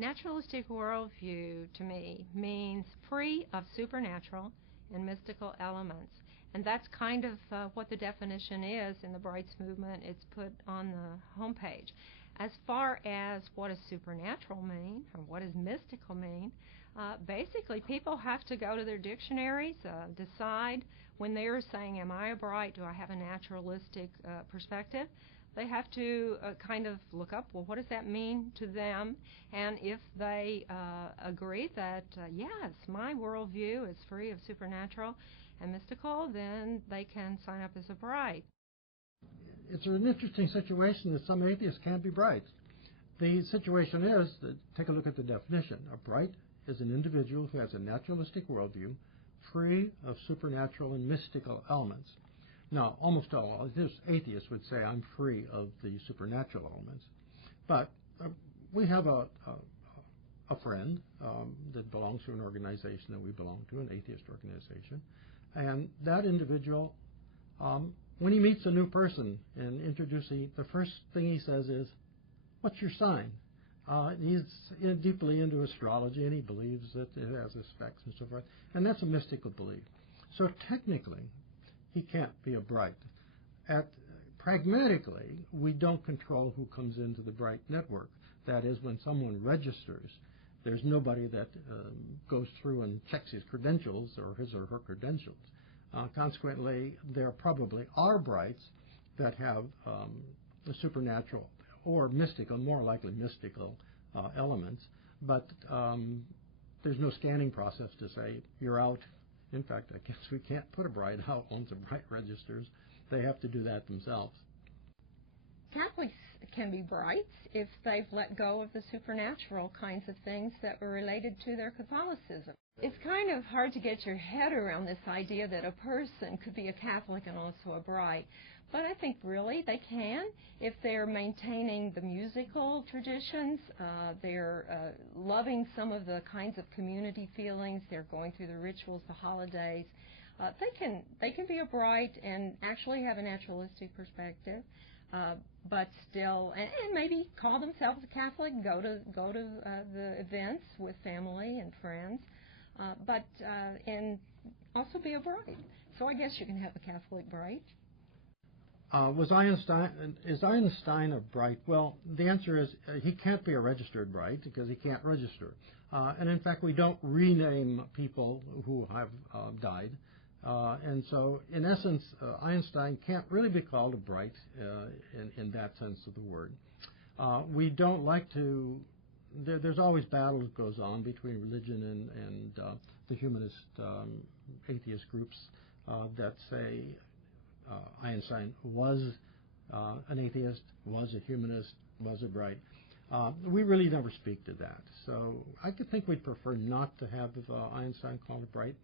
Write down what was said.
Naturalistic worldview, to me, means free of supernatural and mystical elements. And that's kind of what the definition is in the Brights movement. It's put on the homepage. As far as what does supernatural mean, or what does mystical mean, basically people have to go to their dictionaries, decide when they're saying, am I a Bright, do I have a naturalistic perspective? They have to kind of look up, well, what does that mean to them? And if they agree that, yes, my worldview is free of supernatural and mystical, then they can sign up as a Bright. It's an interesting situation that some atheists can't be Brights. The situation is, that, take a look at the definition. A Bright is an individual who has a naturalistic worldview free of supernatural and mystical elements. Now, almost all atheists would say I'm free of the supernatural elements. But we have a friend that belongs to an organization that we belong to, an atheist organization. And that individual, when he meets a new person and introduces, the first thing he says is, what's your sign? He's deeply into astrology, and he believes that it has effects and so forth. And that's a mystical belief. So technically, he can't be a Bright. Pragmatically, we don't control who comes into the Bright network. That is, when someone registers, there's nobody that goes through and checks his credentials or his or her credentials. Consequently, there probably are Brights that have the supernatural or mystical, more likely mystical elements, but there's no scanning process to say you're out. In fact, I guess we can't put a Bright out once a Bright registers. They have to do that themselves. Catholics can be Brights if they've let go of the supernatural kinds of things that were related to their Catholicism. It's kind of hard to get your head around this idea that a person could be a Catholic and also a Bright. But I think really they can if they're maintaining the musical traditions, they're loving some of the kinds of community feelings, they're going through the rituals, the holidays. They can be a Bright and actually have a naturalistic perspective. But still, and maybe call themselves a Catholic, go to the events with family and friends, and also be a Bright. So I guess you can have a Catholic Bright. Is Einstein a Bright? Well, the answer is he can't be a registered Bright because he can't register. And in fact, we don't rename people who have died. And so, in essence, Einstein can't really be called a Bright in that sense of the word. We don't like to. There's always battle that goes on between religion and the humanist atheist groups that say Einstein was an atheist, was a humanist, was a Bright. We really never speak to that. So I could think we'd prefer not to have Einstein called a Bright.